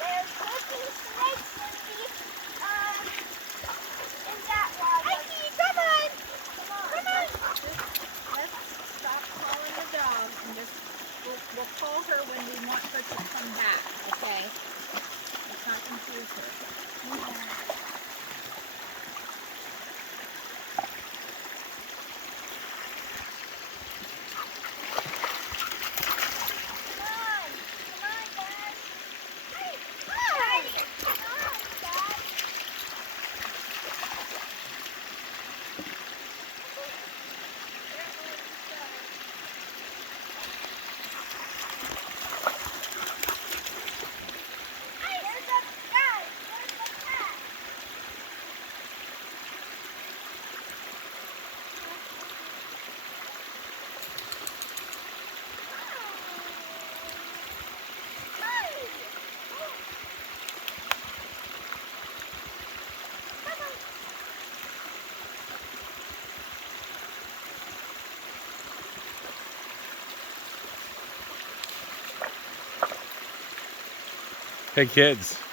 There's looking snakes in that water. Mikey, come on. Come on. Come on. Let's stop calling the dog and just we'll call her when we want her to come back, okay? Let's not confuse her. Hey kids.